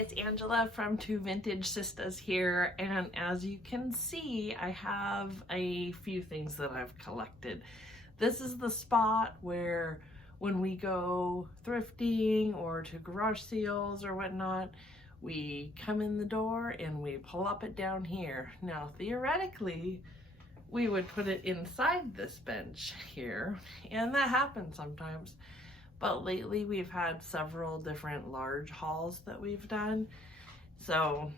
it's Angela from Two Vintage Sisters here, and as you can see, I have a few things that I've collected. This is the spot where when we go thrifting or to garage sales or whatnot, we come in the door and we pull up it down here. Now, theoretically, we would put it inside this bench here, and that happens sometimes. But lately we've had several different large hauls that we've done, so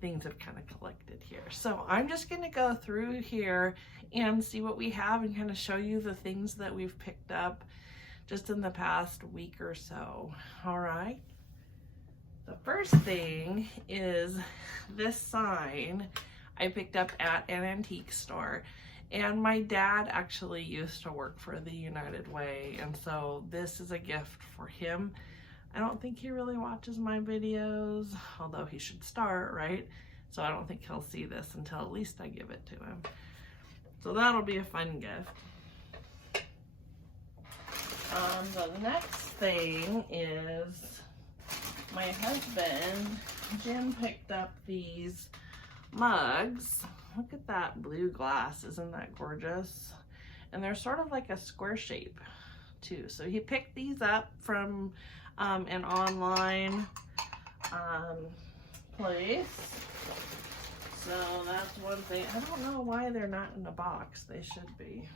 things have kind of collected here. So I'm just going to go through here and see what we have and kind of show you the things that we've picked up just in the past week or so. All right. The first thing is this sign I picked up at an antique store. And my dad actually used to work for the United Way, and so this is a gift for him. I don't think he really watches my videos, although he should start, right? So I don't think he'll see this until at least I give it to him. So that'll be a fun gift. The next thing is my husband, Jim, picked up these mugs. Look at that blue glass, isn't that gorgeous? And they're sort of like a square shape too. So he picked these up from an online place. So that's one thing. I don't know why they're not in a box. They should be.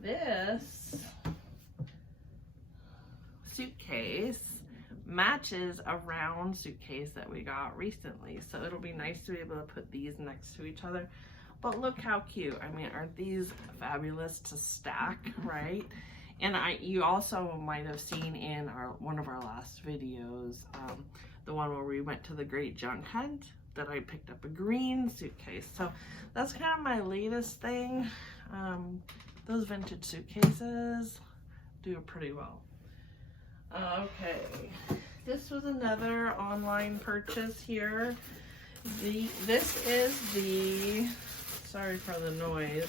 This suitcase matches a round suitcase that we got recently, so it'll be nice to be able to put these next to each other. But look how cute. I mean, aren't these fabulous to stack, right? And you also might have seen in one of our last videos, the one where we went to the Great Junk Hunt, that I picked up a green suitcase. So that's kind of my latest thing. Those vintage suitcases do pretty well. Okay, this was another online purchase here. This is the, sorry for the noise.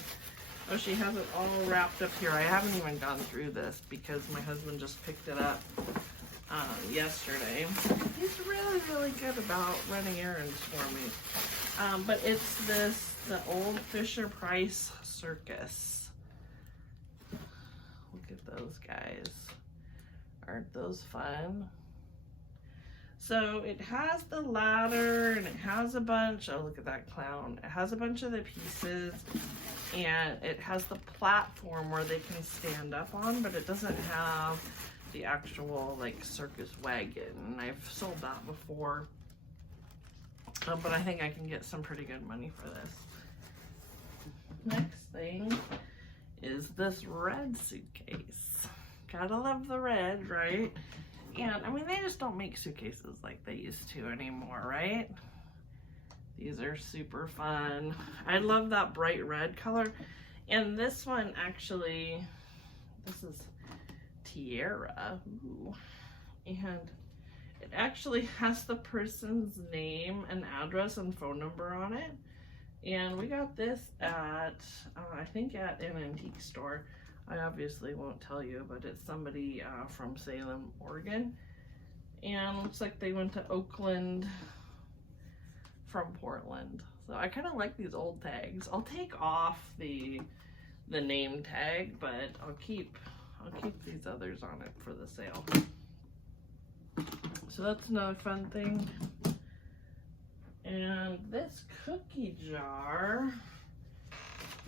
Oh, she has it all wrapped up here. I haven't even gone through this because my husband just picked it up yesterday. He's really, really good about running errands for me. But it's the old Fisher-Price Circus. Look at those guys. Aren't those fun? So it has the ladder and it has a bunch, oh look at that clown. It has a bunch of the pieces and it has the platform where they can stand up on, but it doesn't have the actual like circus wagon. And I've sold that before, but I think I can get some pretty good money for this. Next thing is this red suitcase. Gotta love the red, right? And I mean, they just don't make suitcases like they used to anymore, right? These are super fun. I love that bright red color. And this one actually, this is Tiara. Ooh. And it actually has the person's name and address and phone number on it. And we got this at, I think at an antique store. I obviously won't tell you, but it's somebody from Salem, Oregon. And looks like they went to Oakland from Portland. So I kind of like these old tags. I'll take off the name tag, but I'll keep these others on it for the sale. So that's another fun thing. And this cookie jar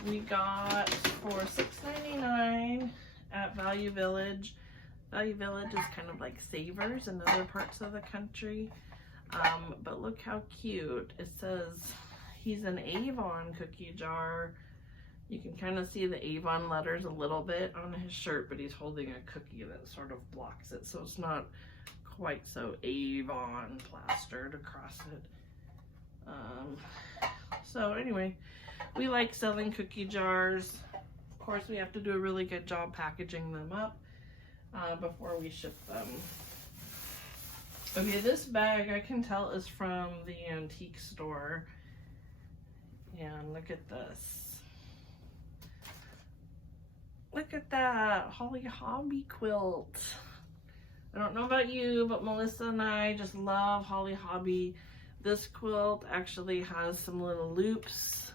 we got for $6.99 at Value Village. Value Village is kind of like Savers in other parts of the country. But look how cute. It says he's an Avon cookie jar. You can kind of see the Avon letters a little bit on his shirt, but he's holding a cookie that sort of blocks it, so it's not quite so Avon plastered across it. So anyway, we like selling cookie jars. Of course, we have to do a really good job packaging them up before we ship them. Okay, this bag I can tell is from the antique store. And look at this. Look at that Holly Hobby quilt. I don't know about you, but Melissa and I just love Holly Hobby. This quilt actually has some little loops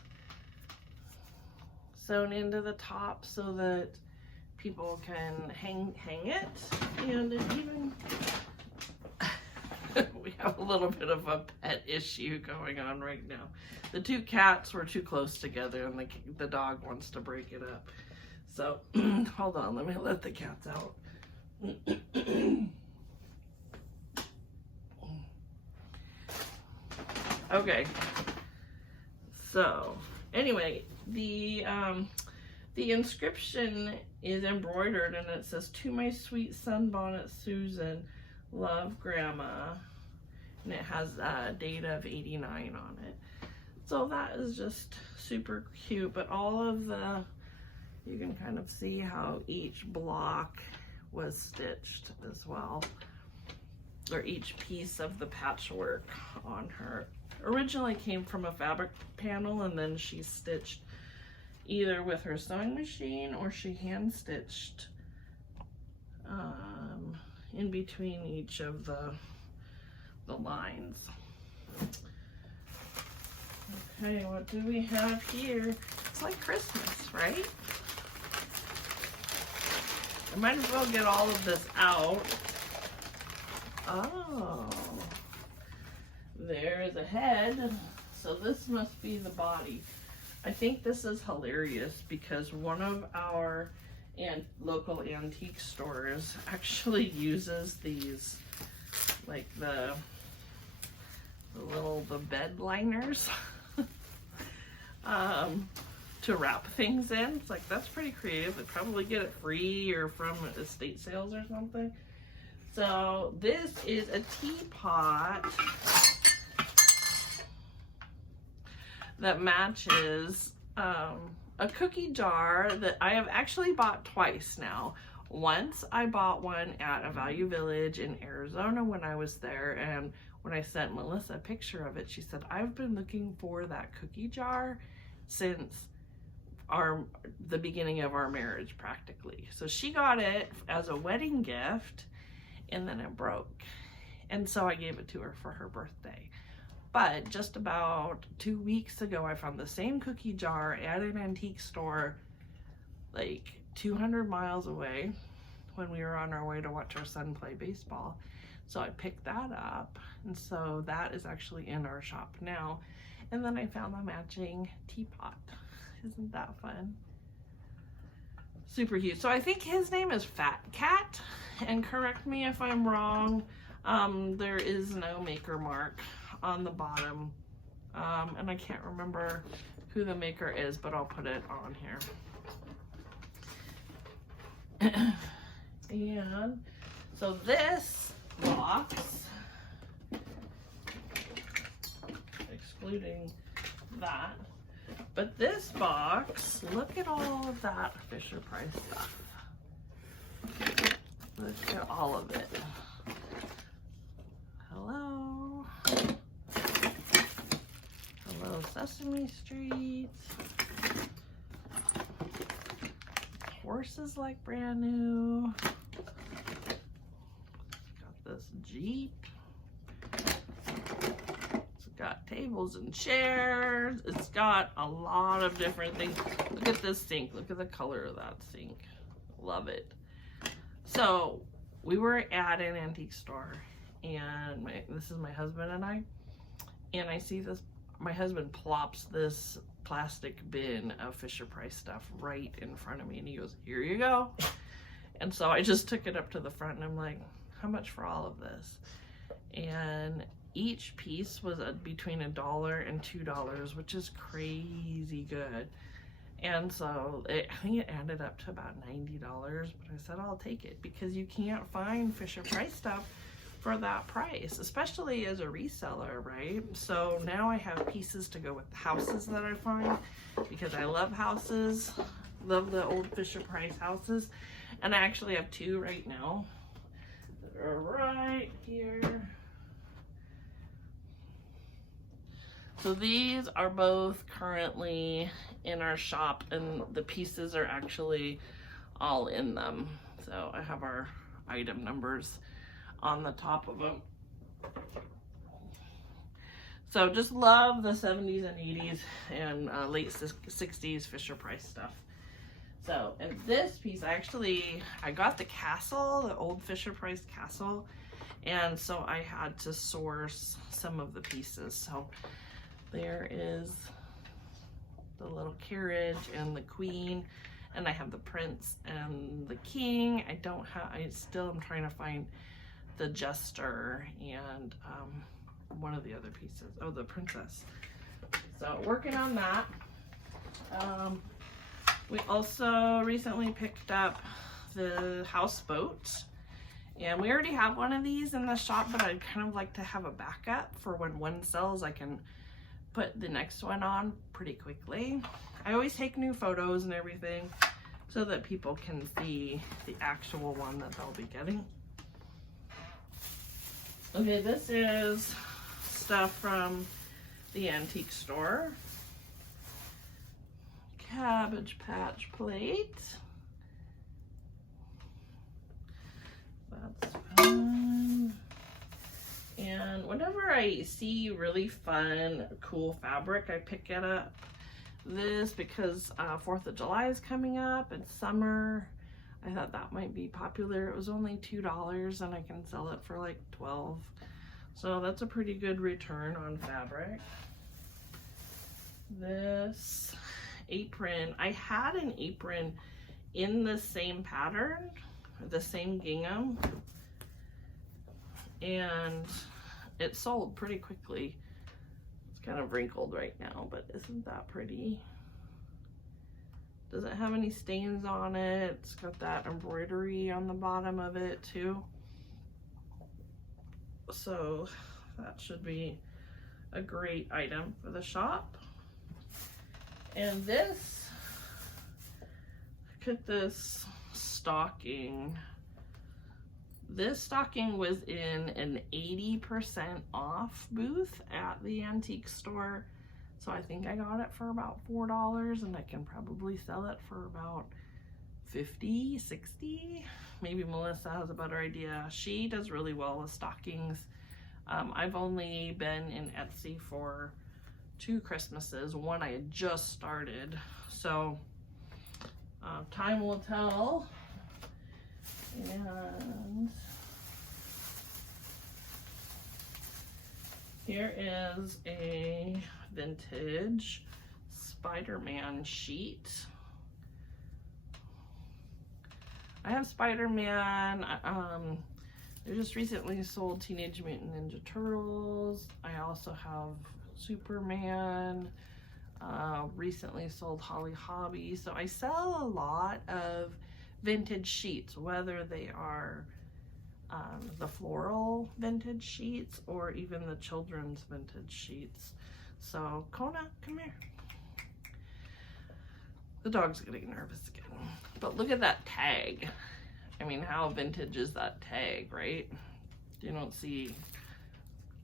sewn into the top so that people can hang it, and it even we have a little bit of a pet issue going on right now. The two cats were too close together and the dog wants to break it up. So hold on, let me let the cats out. Okay, so anyway, the inscription is embroidered and it says, "To my sweet sunbonnet Susan, love Grandma," and it has a date of 89 on it. So that is just super cute, but all of you can kind of see how each block was stitched as well, or each piece of the patchwork on her. Originally came from a fabric panel, and then she stitched either with her sewing machine or she hand stitched in between each of the lines. Okay, what do we have here? It's like Christmas, right? I might as well get all of this out. Oh, there is a head. So this must be the body. I think this is hilarious because one of our local antique stores actually uses these, like the bed liners to wrap things in. It's like, that's pretty creative. They probably get it free or from estate sales or something. So this is a teapot that matches a cookie jar that I have actually bought twice now. Once I bought one at a Value Village in Arizona when I was there, and when I sent Melissa a picture of it, she said, "I've been looking for that cookie jar since the beginning of our marriage practically." So she got it as a wedding gift, and then it broke. And so I gave it to her for her birthday. But just about 2 weeks ago, I found the same cookie jar at an antique store like 200 miles away when we were on our way to watch our son play baseball. So I picked that up, and so that is actually in our shop now. And then I found the matching teapot. Isn't that fun? Super cute. So I think his name is Fat Cat, and correct me if I'm wrong. There is no maker mark on the bottom, and I can't remember who the maker is, but I'll put it on here. And so this box, excluding that, but this box, look at all of that Fisher Price stuff. Look at all of it. Hello. Hello, Sesame Street. Horses like brand new. Got this Jeep. It's got tables and chairs. It's got a lot of different things. Look at this sink. Look at the color of that sink. Love it. So we were at an antique store, and this is my husband and I see this. My husband plops this plastic bin of Fisher Price stuff right in front of me, and he goes, "Here you go." And so I just took it up to the front, and I'm like, "How much for all of this?" And each piece was between $1 and $2, which is crazy good. And so I think it added up to about $90, but I said, I'll take it, because you can't find Fisher Price stuff for that price, especially as a reseller, right? So now I have pieces to go with the houses that I find, because I love houses, love the old Fisher Price houses, and I actually have two right now that are right here. So these are both currently in our shop, and the pieces are actually all in them. So I have our item numbers on the top of them. So just love the 70s and 80s and late 60s Fisher-Price stuff. So, and this piece, I got the castle, the old Fisher-Price castle, and so I had to source some of the pieces. So there is the little carriage and the queen, and I have the prince and the king. I still am trying to find the jester and one of the other pieces. Oh, the princess. So working on that. We also recently picked up the houseboat, and we already have one of these in the shop, but I'd kind of like to have a backup for when one sells. I can put the next one on pretty quickly. I always take new photos and everything so that people can see the actual one that they'll be getting. Okay, this is stuff from the antique store. Cabbage Patch plate. That's fun. And whenever I see really fun, cool fabric, I pick it up. This because 4th of July is coming up. It's summer. I thought that might be popular. It was only $2 and I can sell it for like $12. So that's a pretty good return on fabric. This apron, I had an apron in the same pattern, the same gingham, and it sold pretty quickly. It's kind of wrinkled right now, but isn't that pretty? Doesn't have any stains on it. It's got that embroidery on the bottom of it too. So that should be a great item for the shop. And this, look at this stocking. This stocking was in an 80% off booth at the antique store. So I think I got it for about $4 and I can probably sell it for about $50, $60. Maybe Melissa has a better idea. She does really well with stockings. I've only been in Etsy for 2 Christmases. One I had just started. So time will tell. And here is a vintage Spider-Man sheet. I have Spider-Man. They just recently sold Teenage Mutant Ninja Turtles. I also have Superman. Recently sold Holly Hobby. So I sell a lot of vintage sheets, whether they are the floral vintage sheets or even the children's vintage sheets. So Kona, come here. The dog's getting nervous again. But look at that tag. I mean, how vintage is that tag, right? You don't see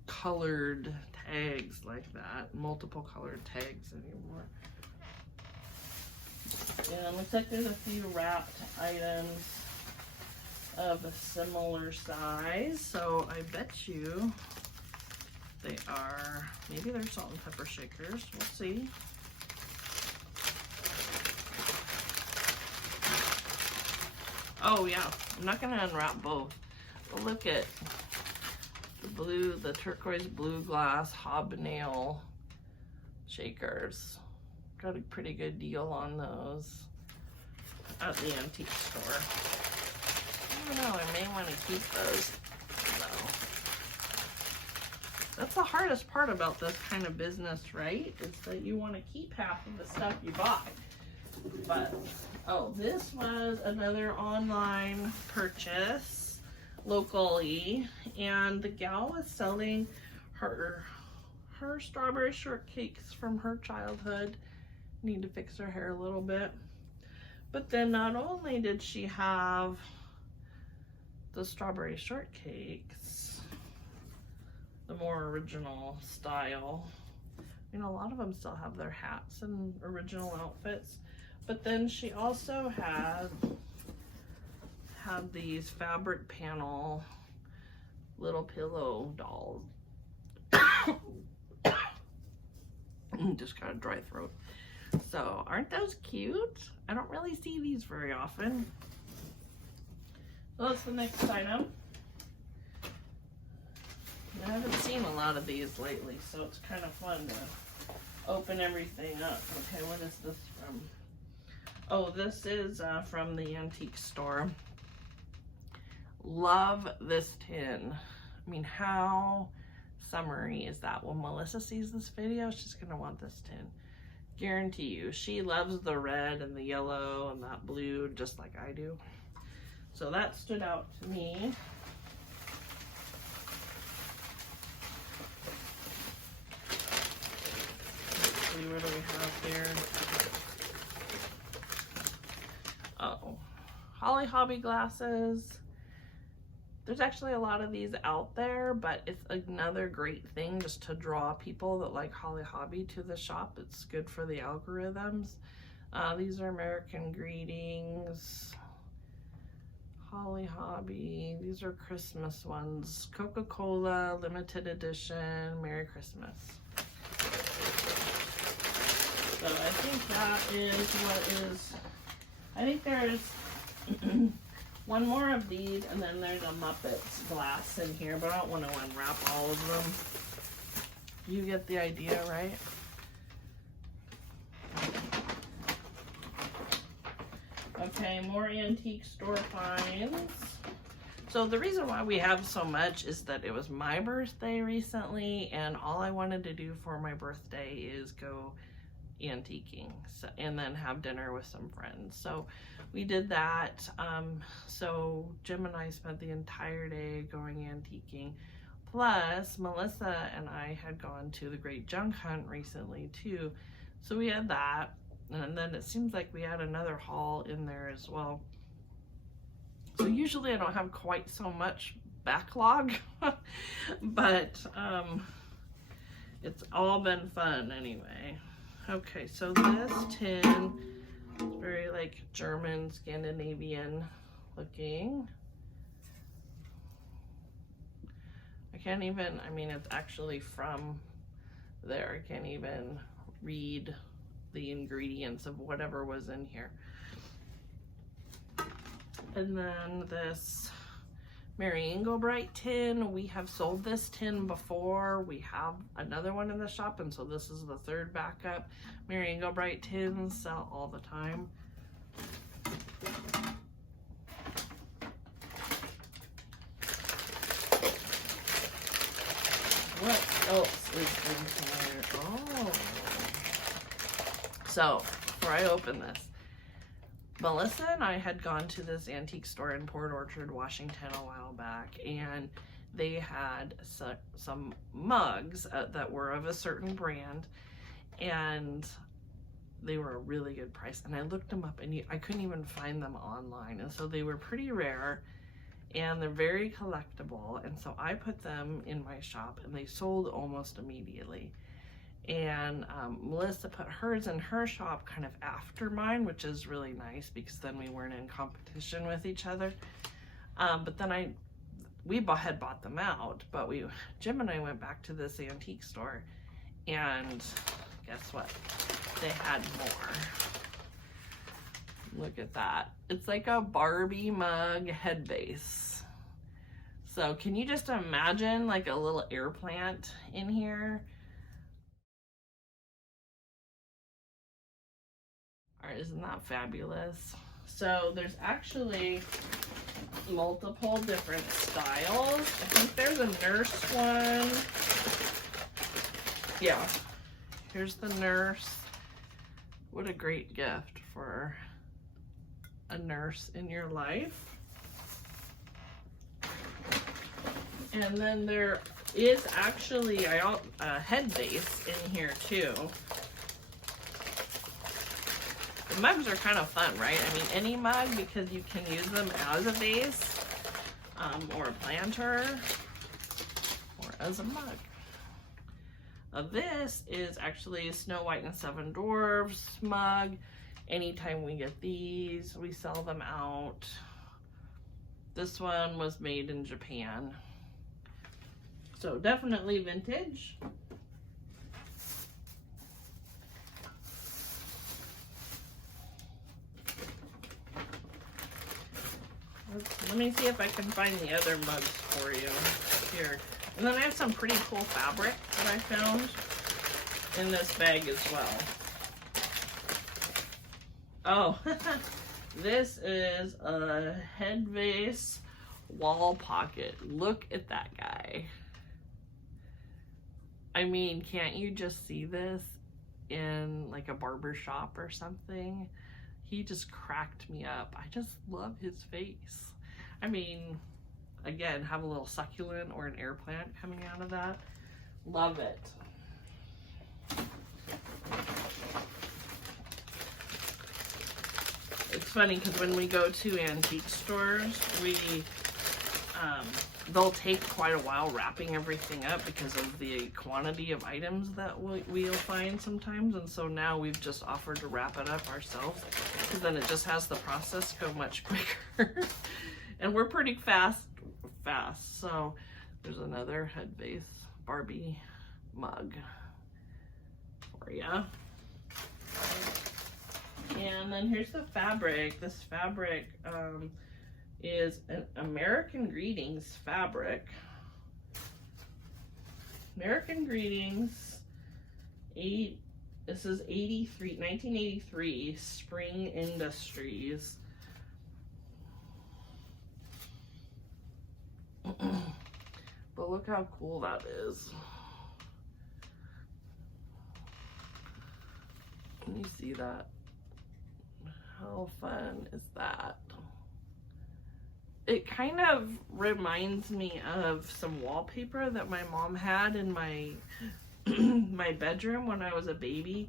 colored tags like that, multiple colored tags anymore. And looks like there's a few wrapped items of a similar size. So I bet you they are, maybe they're salt and pepper shakers. We'll see. Oh yeah, I'm not gonna unwrap both. But look at the blue, the turquoise blue glass hobnail shakers. Got a pretty good deal on those at the antique store. I don't know, I may want to keep those though. That's the hardest part about this kind of business, right? Is that you want to keep half of the stuff you buy. But, oh, this was another online purchase locally, and the gal was selling her strawberry shortcakes from her childhood. Need to fix her hair a little bit. But then not only did she have the strawberry shortcakes, the more original style. You know, a lot of them still have their hats and original outfits. But then she also had these fabric panel little pillow dolls. Just got a dry throat. So aren't those cute? I don't really see these very often. So that's the next item. I haven't seen a lot of these lately, so it's kind of fun to open everything up. Okay, what is this from? Oh, this is from the antique store. Love this tin. I mean, how summery is that? When Melissa sees this video, she's gonna want this tin. Guarantee you. She loves the red and the yellow and that blue just like I do. So that stood out to me. What do we have here? Uh-oh. Holly Hobby glasses. There's actually a lot of these out there, but it's another great thing just to draw people that like Holly Hobby to the shop. It's good for the algorithms. These are American Greetings. Holly Hobby. These are Christmas ones. Coca-Cola, limited edition. Merry Christmas. So I think that is what is, I think there's one more of these, and then there's a Muppets glass in here, but I don't want to unwrap all of them. You get the idea, right? Okay, more antique store finds. So the reason why we have so much is that it was my birthday recently, and all I wanted to do for my birthday is go antiquing, so, and then have dinner with some friends. So we did that. So Jim and I spent the entire day going antiquing. Plus, Melissa and I had gone to the Great Junk Hunt recently too. So we had that. And then it seems like we had another haul in there as well. So usually I don't have quite so much backlog, but it's all been fun anyway. Okay, so this tin is very like German, Scandinavian looking. I can't even, I mean, it's actually from there. I can't even read the ingredients of whatever was in here. And then this Mary Engelbright tin, we have sold this tin before. We have another one in the shop, and so this is the third backup. Mary Engelbright tins sell all the time. What else is in here? Oh. So, before I open this, Melissa and I had gone to this antique store in Port Orchard, Washington a while back, and they had some mugs that were of a certain brand, and they were a really good price. And I looked them up, and I couldn't even find them online, and so they were pretty rare, and they're very collectible, and so I put them in my shop, and they sold almost immediately. And Melissa put hers in her shop kind of after mine, which is really nice because then we weren't in competition with each other. But then we had bought them out, but Jim and I went back to this antique store, and guess what? They had more. Look at that. It's like a Barbie mug head base. So can you just imagine like a little air plant in here? Isn't that fabulous? So there's actually multiple different styles. I think there's a nurse one. Yeah, here's the nurse. What a great gift for a nurse in your life. And then there is actually a head base in here too. The mugs are kind of fun, right? I mean, any mug, because you can use them as a vase, or a planter, or as a mug. This is actually a Snow White and Seven Dwarfs mug. Anytime we get these, we sell them out. This one was made in Japan. So definitely vintage. Let me see if I can find the other mugs for you here. And then I have some pretty cool fabric that I found in this bag as well. Oh, this is a head vase wall pocket. Look at that guy. I mean, can't you just see this in like a barber shop or something? He just cracked me up. I just love his face. I mean, again, have a little succulent or an air plant coming out of that. Love it. It's funny because when we go to antique stores, they'll take quite a while wrapping everything up because of the quantity of items that we'll find sometimes. And so now we've just offered to wrap it up ourselves because then it just has the process go much quicker. And we're pretty fast. So there's another head vase Barbie mug for ya. And then here's the fabric. This fabric is an American Greetings fabric. American Greetings, this is 1983, Spring Industries. But look how cool that is. Can you see that? How fun is that? It kind of reminds me of some wallpaper that my mom had in my my bedroom when I was a baby.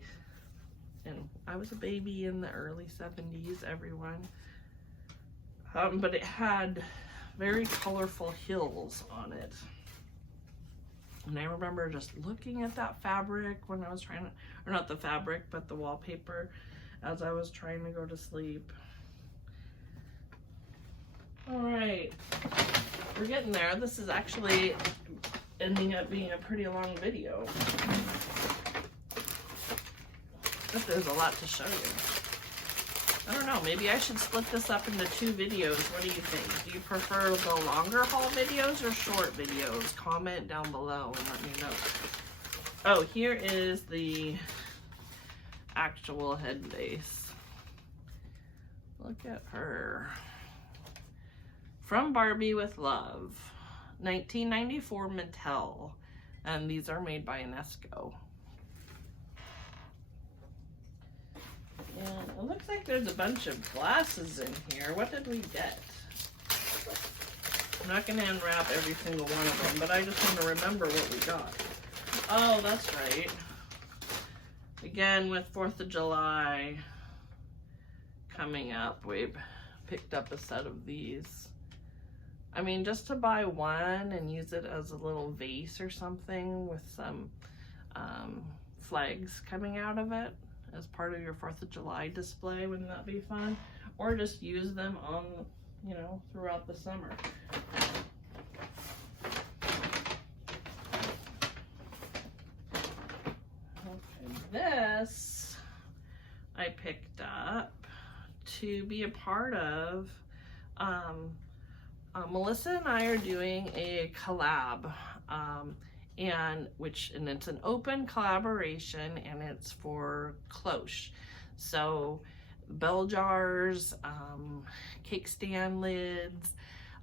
And I was a baby in the early 70s, everyone. But it had very colorful hills on it. And I remember just looking at that fabric when I was trying to, or not the fabric, but the wallpaper as I was trying to go to sleep. All right, we're getting there. This is actually ending up being a pretty long video. But there's a lot to show you. I don't know, maybe I should split this up into 2 videos. What do you think? Do you prefer the longer haul videos or short videos? Comment down below and let me know. Oh, here is the actual head vase. Look at her. From Barbie with Love, 1994 Mattel, and these are made by UNESCO. And it looks like there's a bunch of glasses in here. What did we get? I'm not going to unwrap every single one of them, but I just want to remember what we got. Oh, that's right. Again, with 4th of July coming up, we've picked up a set of these. I mean, just to buy one and use it as a little vase or something with some flags coming out of it as part of your 4th of July display, wouldn't that be fun? Or just use them on, you know, throughout the summer. Okay, this I picked up to be a part of. Melissa and I are doing a collab, and it's an open collaboration, and it's for cloche. So bell jars, cake stand lids.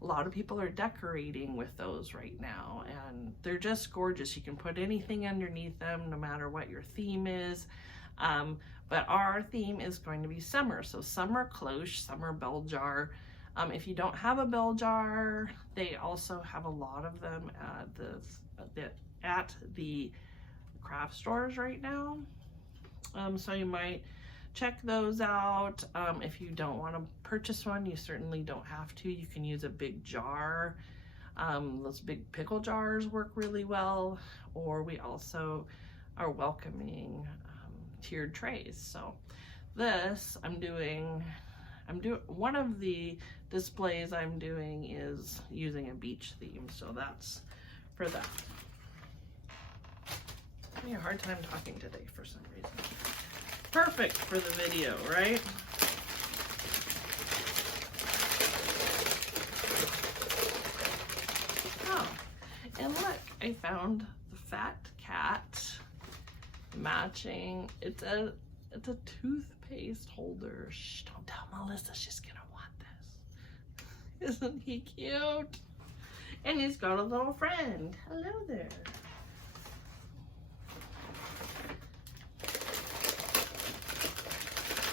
A lot of people are decorating with those right now, and they're just gorgeous. You can put anything underneath them, no matter what your theme is. But our theme is going to be summer, so summer cloche, summer bell jar. If you don't have a bell jar, they also have a lot of them at the craft stores right now. So you might check those out. If you don't want to purchase one, you certainly don't have to. You can use a big jar. Those big pickle jars work really well. Or we also are welcoming tiered trays. So this one of the displays I'm doing is using a beach theme, so that's for that. I'm having a hard time talking today for some reason. Perfect for the video, right? Oh, and look, I found the fat cat matching. It's a toothpaste holder. Shh, don't tell Melissa, she's gonna want this. Isn't he cute? And he's got a little friend. Hello there.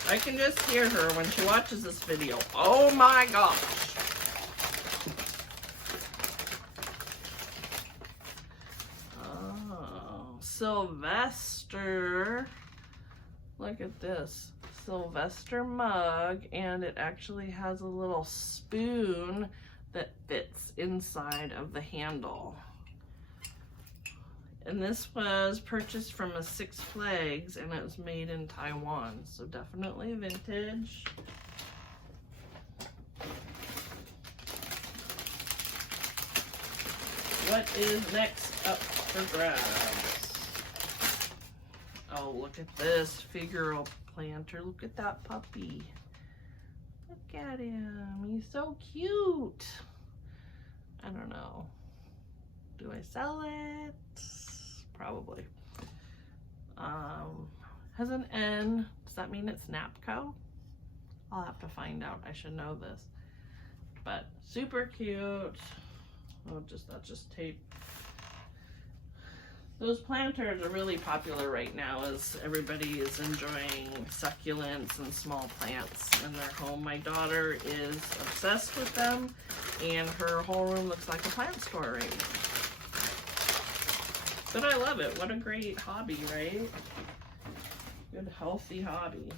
I can just hear her when she watches this video. Oh my gosh. Oh, Sylvester. Look at this. Sylvester mug, and it actually has a little spoon that fits inside of the handle. And this was purchased from a Six Flags, and it was made in Taiwan, so definitely vintage. What is next up for grabs? Oh, look at this Figaro planter. Look at that puppy. Look at him. He's so cute. I don't know. Do I sell it? Probably. Has an N. Does that mean it's Napco? I'll have to find out. I should know this. But super cute. Oh, that's just tape. Those planters are really popular right now as everybody is enjoying succulents and small plants in their home. My daughter is obsessed with them, and her whole room looks like a plant store right now. But I love it. What a great hobby, right? Good, healthy hobby.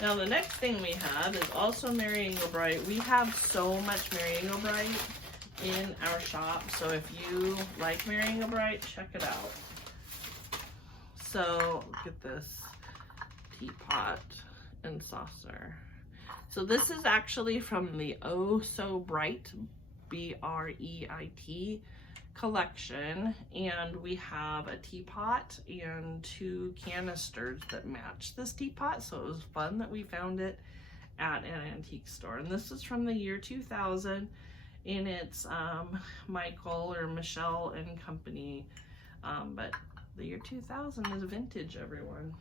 Now, the next thing we have is also Mary Englebright. We have so much Mary Englebright in our shop, so if you like Mary Englebright, check it out. So look at this teapot and saucer. So this is actually from the Oh So Bright, B-R-E-I-T collection, and we have a teapot and 2 canisters that match this teapot, so it was fun that we found it at an antique store. And this is from the year 2000, and it's Michael or Michelle and Company, but the year 2000 is vintage, everyone.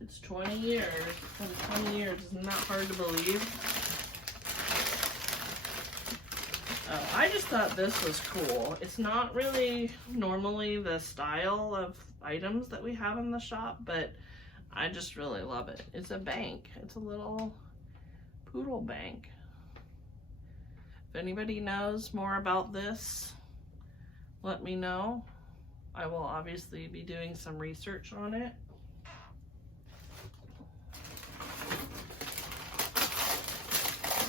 It's 20 years. It's been 20 years. Isn't that hard to believe? Oh, I just thought this was cool. It's not really normally the style of items that we have in the shop, but I just really love it. It's a bank. It's a little poodle bank. If anybody knows more about this, let me know. I will obviously be doing some research on it.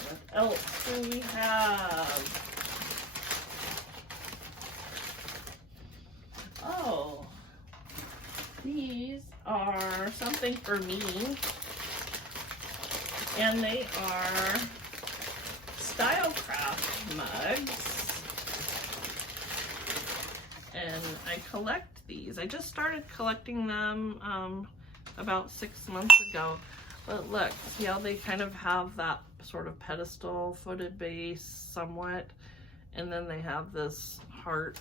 What else do we have? Oh, these are something for me, and they are Stylecraft mugs, and I collect these. I just started collecting them about 6 months ago, but look, see how they kind of have that sort of pedestal footed base somewhat, and then they have this heart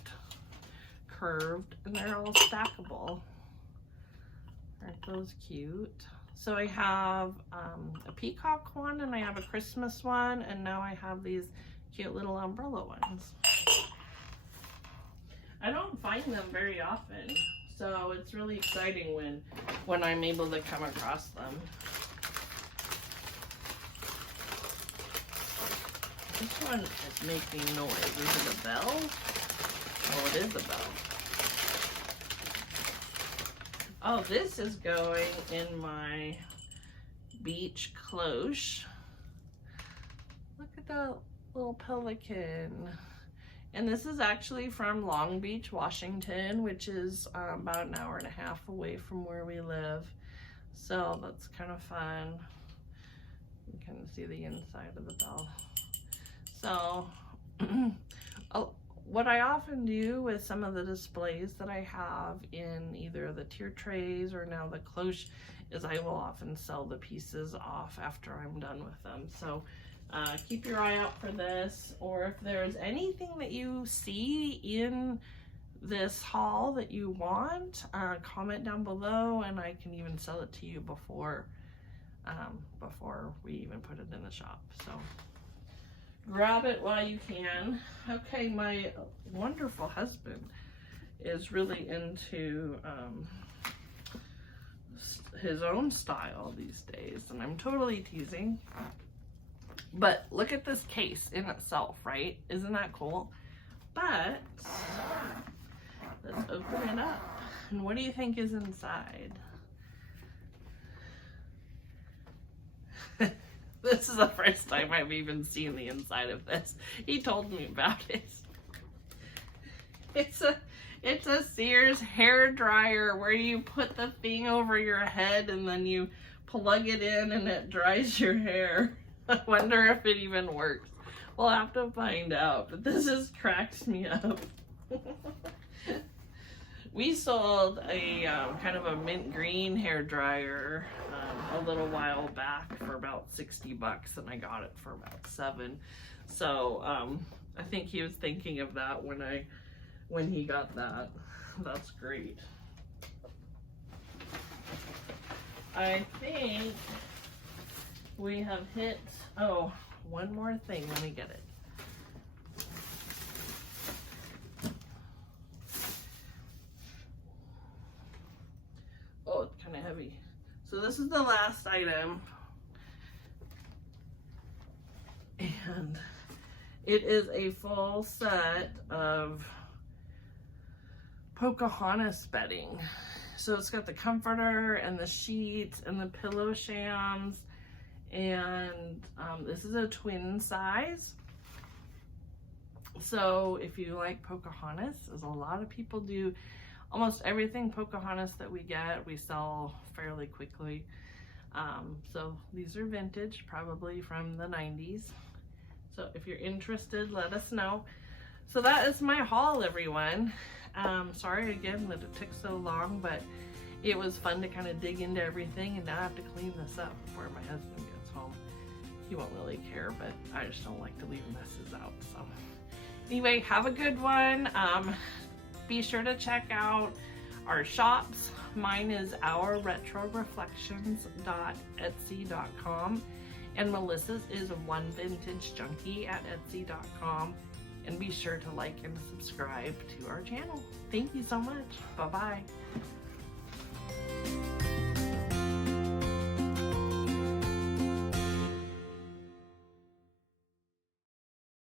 curved, and they're all stackable. Aren't those cute? So I have a peacock one, and I have a Christmas one, and now I have these cute little umbrella ones. I don't find them very often, so it's really exciting when I'm able to come across them. This one is making noise. Is it a bell? Oh, it is a bell. Oh, this is going in my beach cloche. Look at that little pelican. And this is actually from Long Beach, Washington, which is about an hour and a half away from where we live. So that's kind of fun. You can see the inside of the bell. So what I often do with some of the displays that I have in either the tier trays or now the cloche is I will often sell the pieces off after I'm done with them. So keep your eye out for this, or if there's anything that you see in this haul that you want, comment down below and I can even sell it to you before we even put it in the shop. So grab it while you can. Okay, my wonderful husband is really into his own style these days, and I'm totally teasing. But look at this case in itself, right? Isn't that cool? But let's open it up. And what do you think is inside? This is the first time I've even seen the inside of this. He told me about it. It's a Sears hair dryer where you put the thing over your head and then you plug it in and it dries your hair. I wonder if it even works. We'll have to find out, but this just cracks me up. We sold a kind of a mint green hair dryer a little while back for about 60 bucks, and I got it for about $7. So I think he was thinking of that when he got that. That's great. I think we have hit, oh, one more thing. Let me get it. Oh, it's kind of heavy. So this is the last item. And it is a full set of Pocahontas bedding. So it's got the comforter and the sheets and the pillow shams. And this is a twin size. So if you like Pocahontas, as a lot of people do, almost everything Pocahontas that we get, we sell fairly quickly. So these are vintage, probably from the 90s. So if you're interested, let us know. So that is my haul, everyone. Sorry again that it took so long, but it was fun to kind of dig into everything, and now I have to clean this up before my husband gets home. He won't really care, but I just don't like to leave messes out. So anyway, have a good one. Be sure to check out our shops. Mine is ourretroreflections.etsy.com, and Melissa's is onevintagejunkie@etsy.com. And be sure to like and subscribe to our channel. Thank you so much. Bye-bye.